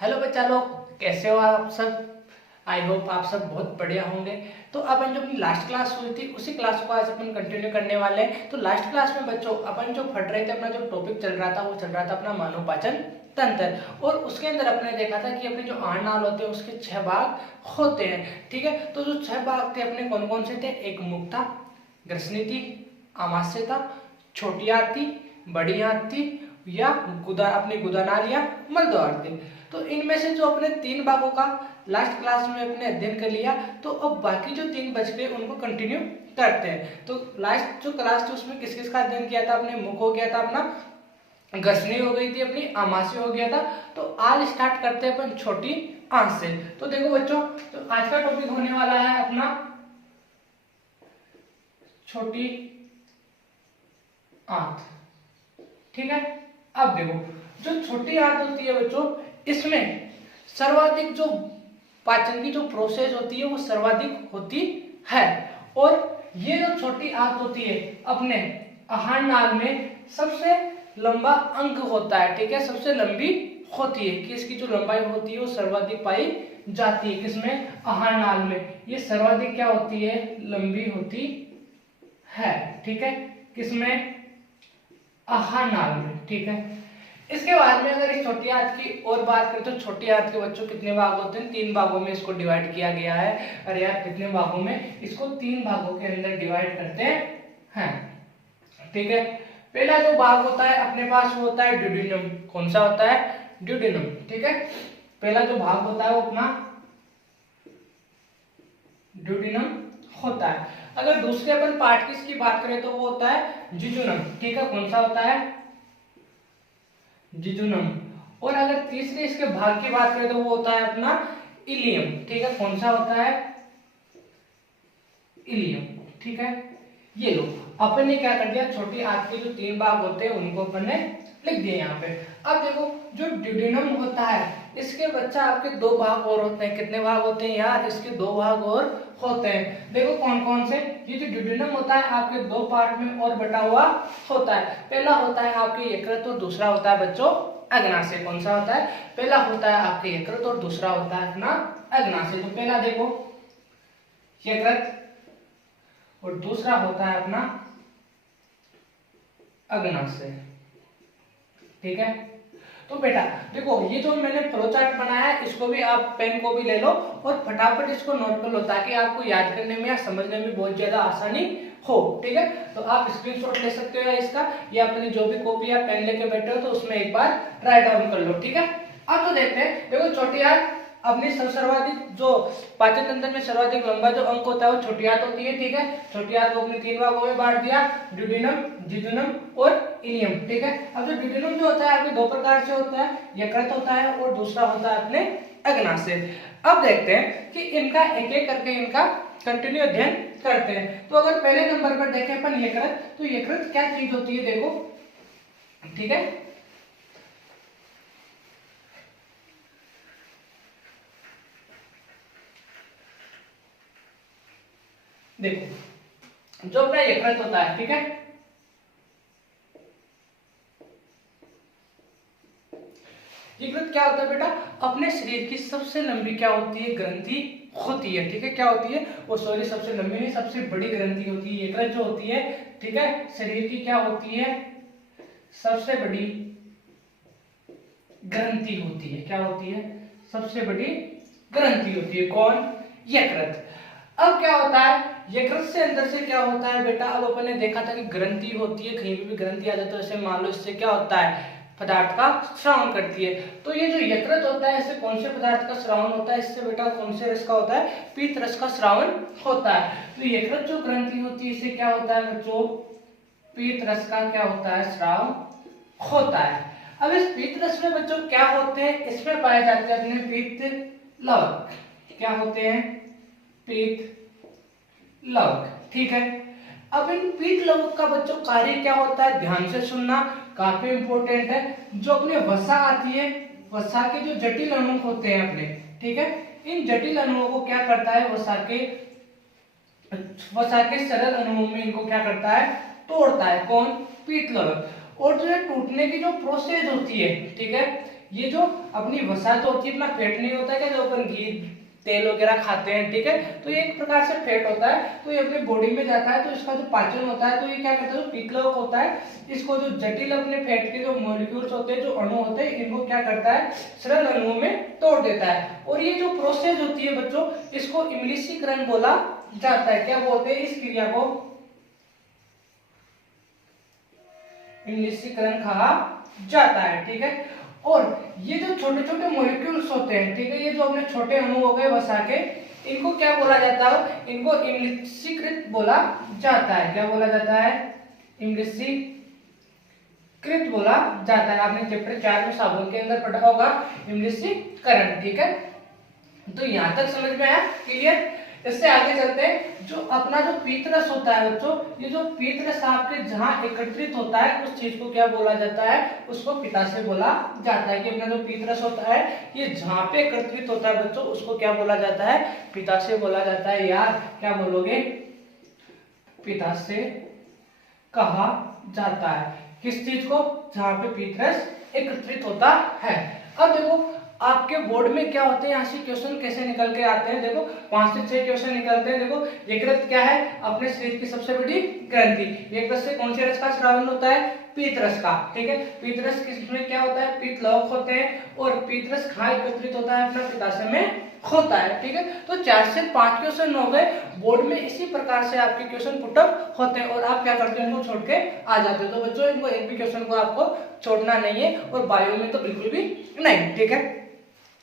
Hello बच्चा लोग, कैसे हो आप सब। आई होप आप सब बहुत बढ़िया होंगे। तो अपन जो अपनी लास्ट क्लास हुई थी उसी क्लास को आज अपन कंटिन्यू करने वाले हैं। तो लास्ट क्लास में बच्चों अपन जो पढ़ रहे थे, अपना जो टॉपिक चल रहा था वो चल रहा था अपना मानव पाचन तंत्र। और उसके अंदर अपने देखा था कि अपने जो आहार नाल होते हैं उसके 6 भाग होते हैं। ठीक है, तो जो 6 भाग थे अपने कौन कौन से थे। एक मुख था, ग्रसनी थी, आमाशय था, छोटी आंत थी, बड़ी आंत थी या गुदा अपनी गुदानाल या मलद्वार थी। तो इनमें से जो अपने 3 भागों का लास्ट क्लास में अपने अध्ययन कर लिया, तो अब बाकी जो 3 बच गए उनको कंटिन्यू करते हैं। तो लास्ट जो क्लास थी उसमें किस किस का अध्ययन किया था। अपने मुख हो गया था, अपना ग्रसनी हो गई थी, अपनी आमाशय हो गया था। तो आज स्टार्ट करते हैं अपन छोटी आंत से। तो देखो बच्चों, तो आज का टॉपिक होने वाला है अपना छोटी आंत। ठीक है, अब देखो जो छोटी आंत होती है बच्चों, इसमें सर्वाधिक जो पाचन की जो प्रोसेस होती है वो सर्वाधिक होती है। और ये जो छोटी आंत होती है अपने आहार नाल में सबसे लंबा अंग होता है। ठीक है, सबसे लंबी होती है कि इसकी जो लंबाई होती है वो सर्वाधिक पाई जाती है। किसमें? आहार नाल में ये सर्वाधिक क्या होती है? लंबी होती है। ठीक है, किसमें? आहार नाल में। ठीक है, इसके बाद में अगर इस छोटी आंत की और बात करें तो छोटी आंत के बच्चों कितने भाग होते हैं? 3 भागों में इसको डिवाइड किया गया है। अरे यार, कितने भागों में? इसको 3 भागों के अंदर डिवाइड करते हैं। ठीक है, पहला जो भाग होता है अपने पास वो होता है ड्यूडेनम। कौन सा होता है? ड्यूडेनम। ठीक है, पहला जो भाग होता है वो अपना ड्यूडेनम होता है। अगर दूसरे अपन पार्ट की इसकी बात करें तो वो होता है जिजुनम। ठीक है, कौन सा होता है? जिजुनम। और अगर तीसरे इसके भाग की बात करें तो वो होता है अपना इलियम। ठीक है, कौन सा होता है? इलियम। ठीक है, ये लो अपन ने क्या कर दिया, छोटी आंत के जो 3 भाग होते हैं उनको अपन ने लिख दिए यहाँ पे। अब देखो जो ड्यूडेनम होता है इसके बच्चा आपके 2 भाग और होते हैं। कितने भाग होते हैं यार? इसके 2 भाग और होते हैं। देखो कौन कौन से। ये जो ड्यूडेनम होता है आपके 2 पार्ट में और बटा हुआ होता है। पहला होता है आपके यकृत और दूसरा होता है बच्चों अग्नाशय। कौन सा होता है? पहला होता है आपके यकृत और दूसरा होता है अपना अग्नाशय। तो पहला देखो यकृत और दूसरा होता है अपना अग्नाशय। ठीक है, तो बेटा देखो ये जो मैंने फ्लो चार्ट बनाया है इसको भी आप पेन को भी ले लो और फटाफट इसको नोट कर लो ताकि आपको याद करने में या समझने में बहुत ज्यादा आसानी हो। ठीक है, तो आप स्क्रीनशॉट ले सकते हो इसका, या अपनी जो भी कॉपी या पेन लेके बैठे हो तो उसमें एक बार राइट डाउन कर लो। ठीक है, अब तो देखते हैं। देखो छोटी आंत अपनी सर्वाधिक जो पाचन तंत्र में सर्वाधिक लंबा जो अंग होता है वो छोटी आंत होती है। ठीक है, छोटी आंत को अपने 3 भागों में बांट दिया, ड्यूडेनम, जिजुनम और इलियम। ठीक है, अब जो ड्यूडेनम जो होता है आपके 2 प्रकार से होता है, यकृत होता है और दूसरा होता है अपने अग्नाशय। अब देखते हैं कि इनका एक एक करके इनका कंटिन्यू अध्ययन करते हैं। तो अगर पहले नंबर पर देखें अपन यकृत, तो यकृत क्या चीज होती है देखो। ठीक है, देखो जो अपना यकृत होता है, ठीक है, यकृत क्या होता है बेटा? अपने शरीर की सबसे लंबी क्या होती है? ग्रंथि होती है। ठीक है, क्या होती है वो? सॉरी, सबसे लंबी नहीं, सबसे बड़ी ग्रंथि होती है यकृत जो होती है। ठीक है, शरीर की क्या होती है? सबसे बड़ी ग्रंथि होती है। क्या होती है? सबसे बड़ी ग्रंथि होती है। कौन? यकृत। अब क्या होता है यकृत से अंदर से क्या होता है बेटा? अब अपन ने देखा था कि ग्रंथि होती है, कहीं भी ग्रंथि आ जाए तो ऐसे मान लो इससे क्या होता है? पदार्थ का श्रावण करती है। तो ये जो यकृत होता है इससे कौन से पदार्थ का श्रावण होता है? इससे बेटा कौन से रस का होता है? पीत रस का श्रावण होता है। तो यकृत जो ग्रंथि होती है इससे क्या होता है बच्चों? पीत रस का क्या होता है? श्राव होता है। अब इस पीत रस में बच्चों क्या होते हैं? इसमें पाए जाते हैं अपने पीत लवक। क्या होते हैं? पीत लवक। ठीक है, अब इन पीत लवक का बच्चों कार्य क्या होता है? ध्यान से सुनना, काफी इंपॉर्टेंट है। जो अपने वसा आती है, वसा के जो जटिल अणु होते हैं अपने, ठीक है, इन जटिल अणुओं को क्या करता है? वसा के सरल अणुओं में इनको क्या करता है? तोड़ता है। कौन? पीत लवक। और जो है टूटने की जो प्रोसेस होती है, ठीक है, ये जो अपनी वसा जो होती है, अपना फैट नहीं होता है क्या, जो अपन घी तेल वगैरह खाते हैं, ठीक है, तो ये एक प्रकार से फैट होता है, तो ये अपने बॉडी में जाता है, तो इसका जो पाचन होता है, तो ये क्या करता है, जो पीतलोक होता है, इसको जो जटिल अपने फैट के जो मॉलिक्यूल्स होते हैं, जो अणु होते हैं, इनको क्या करता है, सरल अणुओं में तोड़ देता है। और ये जो प्रोसेस होती है बच्चों, इसको इमलिशीकरण बोला जाता है। क्या बोलते हैं इस क्रिया को, इमलिशीकरण कहा जाता है, ठीक है। और ये जो छोटे छोटे मॉलिक्यूल्स होते हैं, ठीक है, ये जो अपने छोटे अणु हो गए वसा के, इनको क्या बोला जाता है, इनको इमलिशीकृत बोला जाता है। क्या बोला जाता है, इमलिशीकृत बोला जाता है। आपने चैप्टर 4 में साबुन के अंदर पढ़ा होगा इमलिशीकरण, ठीक है। तो यहां तक समझ में आया, क्लियर। इससे आगे चलते हैं, जो अपना जो पीतरस होता है बच्चों, ये जो पीतरस आपके जहां एकत्रित होता है, उस चीज को क्या बोला जाता है, उसको पित्ताशय बोला जाता है। कि अपना जो पीतरस होता है, ये जहां पे एकत्रित होता है बच्चों, उसको क्या बोला जाता है, पित्ताशय बोला जाता है। यार क्या बोलोगे, पित्ताशय कहा जाता है किस चीज को, जहां पे पीतरस एकत्रित होता है। अब देखो आपके बोर्ड में क्या होते हैं, यहाँ से क्वेश्चन कैसे निकल के आते हैं, देखो 5 से 6 क्वेश्चन निकलते हैं। देखो यकृत क्या है, अपने शरीर की सबसे बड़ी ग्रंथि। यकृत से कौन से रस का स्रावन होता है, पीतरस का, ठीक है। पीतरस किसमें क्या होता है, पीतलोक होते हैं, और पीतरस कहाँ एकत्रित होता है, अपना पित्ताशय में होता है, ठीक है। तो 4 से 5 क्वेश्चन हो गए बोर्ड में, इसी प्रकार से आपके क्वेश्चन पुटअप होते हैं, और आप क्या करते हैं, इनको छोड़ के आ जाते हो। तो बच्चों इनको एक भी क्वेश्चन को आपको छोड़ना नहीं है, और बायो में तो बिल्कुल भी नहीं, ठीक है।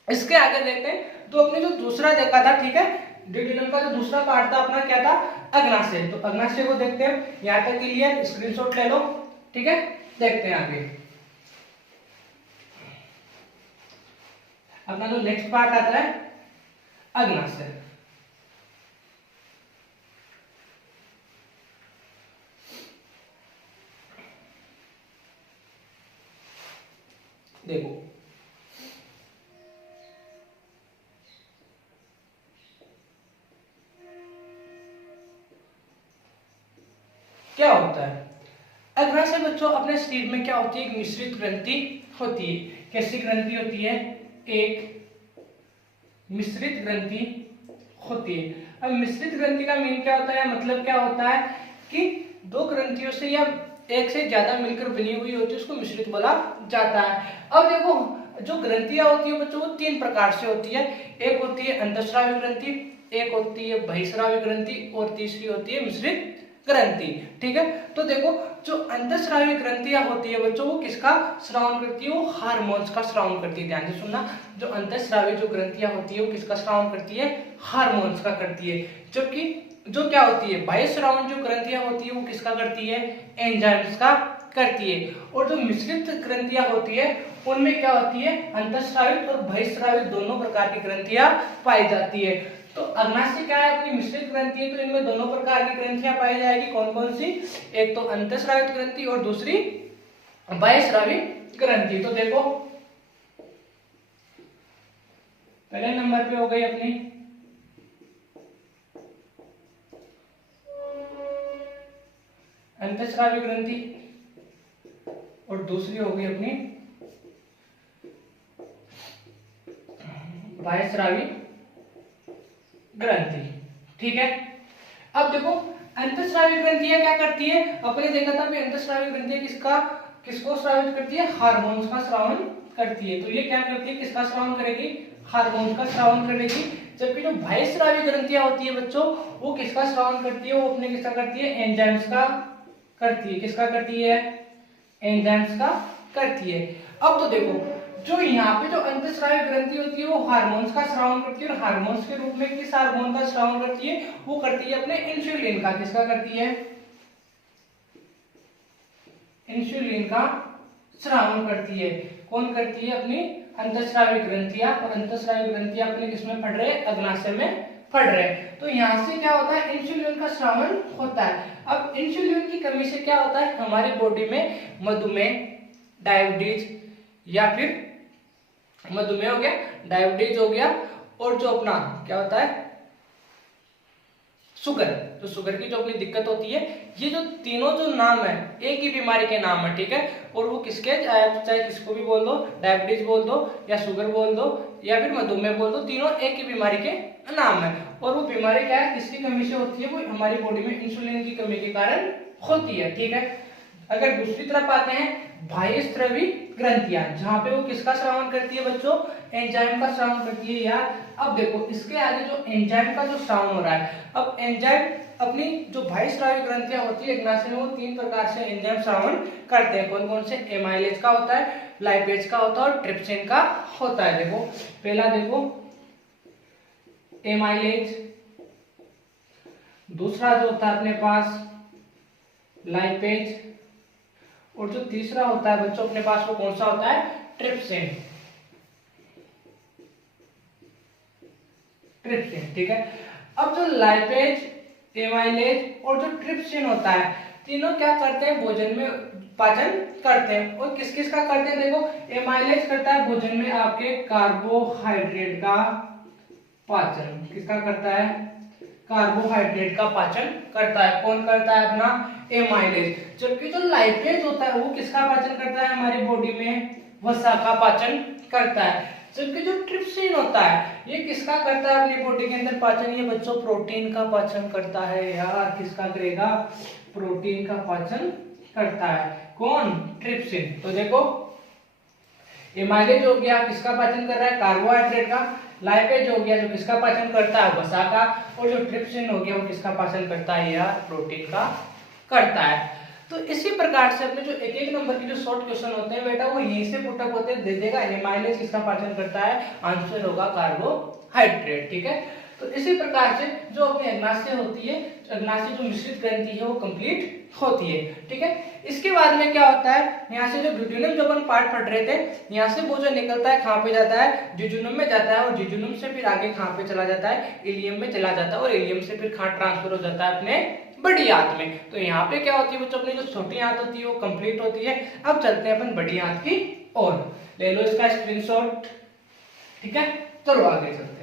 इसके आगे देखते हैं, तो अपने जो दूसरा देखा था, ठीक है, डिडिनम का जो दूसरा पार्ट था अपना क्या था, अग्नाशय। तो अग्नाशय को देखते हैं, यहाँ तक क्लियर, स्क्रीनशॉट ले लो, ठीक है। देखते हैं आगे अपना जो नेक्स्ट पार्ट आता है अग्नाशय। देखो क्या होता है अग्नाशय बच्चों, अपने शरीर में क्या होती है, एक मिश्रित ग्रंथि होती है। कैसी ग्रंथि होती है, एक मिश्रित ग्रंथि होती है। अब मिश्रित ग्रंथि का मीन क्या होता है, मतलब क्या होता है कि दो ग्रंथियों से या एक से ज्यादा मिलकर बनी हुई होती है, उसको मिश्रित बोला जाता है। अब देखो जो ग्रंथियां होती है बच्चों, वो 3 प्रकार से होती है। एक होती है अंतःस्रावी ग्रंथि, एक होती है बहिःस्रावी ग्रंथि, और तीसरी होती है मिश्रित ग्रंथि, ठीक है। तो देखो जो अंतःस्रावी ग्रंथियां होती है बच्चों, वो किसका स्रावन करती है, वो हार्मोन्स का स्रावन करती है। ध्यान से सुनना, जो अंतःस्रावी जो ग्रंथियां होती है वो किसका स्रावन करती है, हार्मोन्स का करती है। जबकि जो क्या होती है बहिःस्रावन जो ग्रंथियां होती है वो किसका करती है, एंजाइम्स का करती है। और जो मिश्रित ग्रंथियां होती है उनमें क्या होती है, अंतःस्रावित और बहिःस्रावित दोनों प्रकार की ग्रंथियां पाई जाती है। तो अग्नाशय क्या है, अपनी मिश्रित ग्रंथि है, तो इनमें दोनों प्रकार की ग्रंथियां पाई जाएगी। कौन कौन सी, एक तो अंतःस्रावित ग्रंथि और दूसरी बहिःस्रावी ग्रंथि। तो देखो पहले नंबर पे हो गई अपनी अंतःस्रावी ग्रंथि, और दूसरी हो गई अपनी बहिःस्रावी ग्रंथि, ठीक है। अब देखो अंतःस्रावी ग्रंथियां क्या करती है, अपने देखा था कि अंतःस्रावी ग्रंथियां किसको स्रावित करती है, हार्मोन्स का स्रावन करती है। तो ये क्या करती है, किसका स्रावन करेगी, हार्मोन्स का स्रावन करेगी। जबकि जो बहिःस्रावी ग्रंथियां होती है बच्चों, वो किसका स्रावन करती है, वो अपने किसका करती है, एंजाइम्स का करती है। किसका करती है, एंजाइम्स का करती है। अब तो देखो जो यहाँ पे जो अंतःस्रावी ग्रंथि होती है वो हार्मोन्स का स्रावन करती है, और हार्मोन्स के रूप में किस हार्मोन का स्रावन करती है, वो करती है अपने इंसुलिन का। किसका करती है, इंसुलिन का स्रावन करती है। कौन करती है, अपनी अंतःस्रावी ग्रंथियां। और अंतःस्रावी ग्रंथियां अपने किसमें पढ़ रहे, अग्नाशय में पढ़ रहे। तो यहाँ से क्या होता है, इंसुलिन का स्रावन होता है। अब इंसुलिन की कमी से क्या होता है, हमारी बॉडी में मधुमेह, डायबिटीज, या फिर मधुमेह हो गया, डायबिटीज हो गया, और जो अपना क्या होता है शुगर, तो शुगर की जो अपनी दिक्कत होती है, ये जो तीनों जो नाम है एक ही बीमारी के नाम है, ठीक है। और वो किसके, चाहे किसको भी बोल दो, डायबिटीज बोल दो या शुगर बोल दो या फिर मधुमेह बोल दो, तीनों एक ही बीमारी के नाम है। और वो बीमारी क्या है, किसकी कमी से होती है, वो हमारी बॉडी में इंसुलिन की कमी के कारण होती है, ठीक है। अगर दूसरी तरफ आते हैं बाह्यस्रावी ग्रंथियां, जहां पे वो किसका श्रावण करती है बच्चों, एंजाइम का श्रावण करती है यार। अब देखो इसके आगे जो एंजाइम का जो श्रावण हो रहा है, अब एंजाइम अपनी जो बाह्यस्रावी ग्रंथियां होती है अग्नाशय में, वो 3 प्रकार से एंजाइम श्रावण करते हैं। कौन कौन से, एमाइलेज का होता है, लाइपेज का होता है और ट्रिप्सिन का होता है। देखो पहला देखो एमाइलेज, दूसरा जो होता है अपने पास लाइपेज, और जो तीसरा होता है बच्चों अपने पास वो कौन सा होता है, ट्रिप्सिन। ट्रिप्सिन, ठीक है। अब जो लाइपेज, एमाइलेज और जो ट्रिप्सिन होता है, तीनों क्या करते हैं, भोजन में पाचन करते हैं। और किस किस का करते हैं, देखो एमाइलेज करता है भोजन में आपके कार्बोहाइड्रेट का पाचन, किसका करता है, कार्बोहाइड्रेट का पाचन करता है। कौन करता है, अपना एमाइलेज। जबकि जो लाइपेज होता है वो किसका पाचन करता है, हमारी बॉडी में वसा का पाचन करता है। जबकि जो ट्रिप्सिन होता है ये किसका करता है अपनी बॉडी के अंदर पाचन, ये बच्चों प्रोटीन का पाचन करता है यार। किसका करेगा, प्रोटीन का पाचन करता है, कौन, ट्रिप्सिन। तो देखो एमाइलेज हो गया किसका पाचन कर रहा है, कार्बोहाइड्रेट का। लाइपेज हो गया जो किसका पाचन करता है, वसा का। और जो ट्रिप्सिन हो गया वो किसका पाचन करता है यार, प्रोटीन का करता है। तो इसी प्रकार से अपने जो एक एक नंबर के जो शॉर्ट क्वेश्चन होते हैं बेटा वो यहीं से पुटअप होते हैं, दे देगा एमाइलेज किसका पाचन करता है, आंसर होगा कार्बोहाइड्रेट, ठीक है। तो इसी प्रकार से जो अपनी अग्नाशय होती है, अग्नाशय जो मिश्रित ग्रंथि है वो कंप्लीट होती है, ठीक है। इसके बाद में क्या होता है, यहाँ से जो ड्यूडेनम जो अपन पार्ट पढ़ रहे थे, यहाँ से वो जो निकलता है कहाँ पे जाता है, जिजुनम में जाता है। और जिजुनम से फिर आगे कहाँ पे चला जाता है, इलियम में चला जाता है। और इलियम से फिर कहाँ ट्रांसफर हो जाता है, अपने बड़ी आंत में। तो यहाँ पे क्या होती है बच्चों, अपनी जो छोटी आंत होती है वो कंप्लीट होती है। अब चलते हैं अपन बड़ी आंत की ओर, ले लो इसका स्क्रीनशॉट, ठीक है। चलो आगे चलते हैं।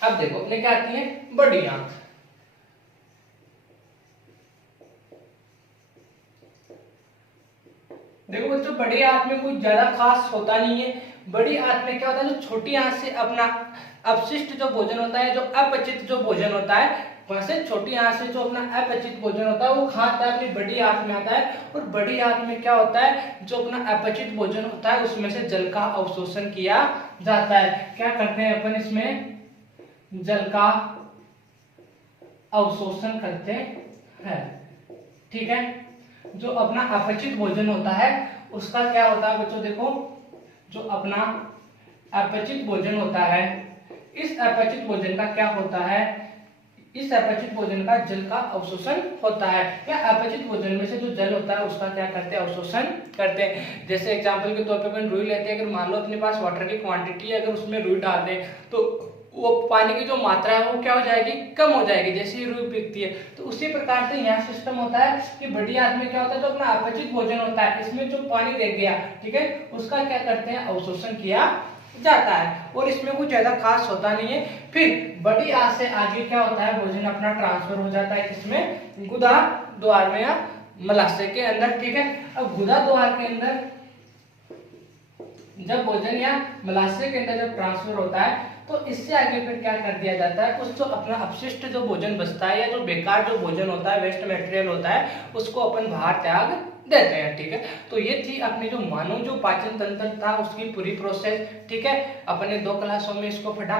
अब देखो अपने क्या आती है, बड़ी आंत। देखो बच्चों बड़ी आंत में कुछ ज्यादा खास होता नहीं है। बड़ी आंत में क्या होता है, जो छोटी आंत से अपना अपशिष्ट जो भोजन होता है, जो अपचित जो भोजन होता है, वहां से छोटी आंत से जो अपना अपचित भोजन होता है वो खाता है, अपनी बड़ी आंत में आता है। और बड़ी आंत में क्या होता है, जो अपना अपचित भोजन होता है उसमें से जल का अवशोषण किया जाता है। क्या करते हैं अपन इसमें, जल का अवशोषण करते हैं, ठीक है। जो अपना अपचित भोजन होता है उसका क्या होता है बच्चों, देखो जो अपना अपचित भोजन होता है, इस अपचित भोजन का क्या होता है, इस अपचित भोजन का जल का अवशोषण होता है। या अपचित भोजन में से जो जल होता है उसका क्या करते हैं, अवशोषण करते हैं। जैसे एग्जांपल के तौर पे अपन रुई लेते हैं, अगर मान लो अपने पास वाटर की क्वांटिटी है, अगर उसमें रुई डाल दें तो वो पानी की जो मात्रा है वो क्या हो जाएगी, कम हो जाएगी, जैसे ही रुई पिघलती है। तो उसी प्रकार से यहाँ सिस्टम होता है कि बड़ी आंत में क्या होता है, जो अपना अपचित भोजन होता है इसमें जो पानी रह गया, ठीक है, उसका क्या करते हैं, अवशोषण किया जाता है। और इसमें कुछ ज्यादा खास होता नहीं है। फिर बड़ी आंत से आगे क्या होता है, भोजन अपना ट्रांसफर हो जाता है किसमें, गुदा द्वार में या मलाशय के अंदर, ठीक है। अब गुदा द्वार के अंदर जब भोजन या मलाशय के अंदर जब ट्रांसफर होता है तो इससे आगे फिर क्या कर दिया जाता है, उस जो अपना अपशिष्ट जो भोजन बचता है या जो बेकार जो भोजन होता है, वेस्ट मटेरियल होता है, उसको अपन बाहर त्याग देते हैं, ठीक है। तो ये थी अपनी जो मानव जो पाचन तंत्र था उसकी पूरी प्रोसेस, ठीक है। अपने 2 क्लासों में इसको पढ़ा।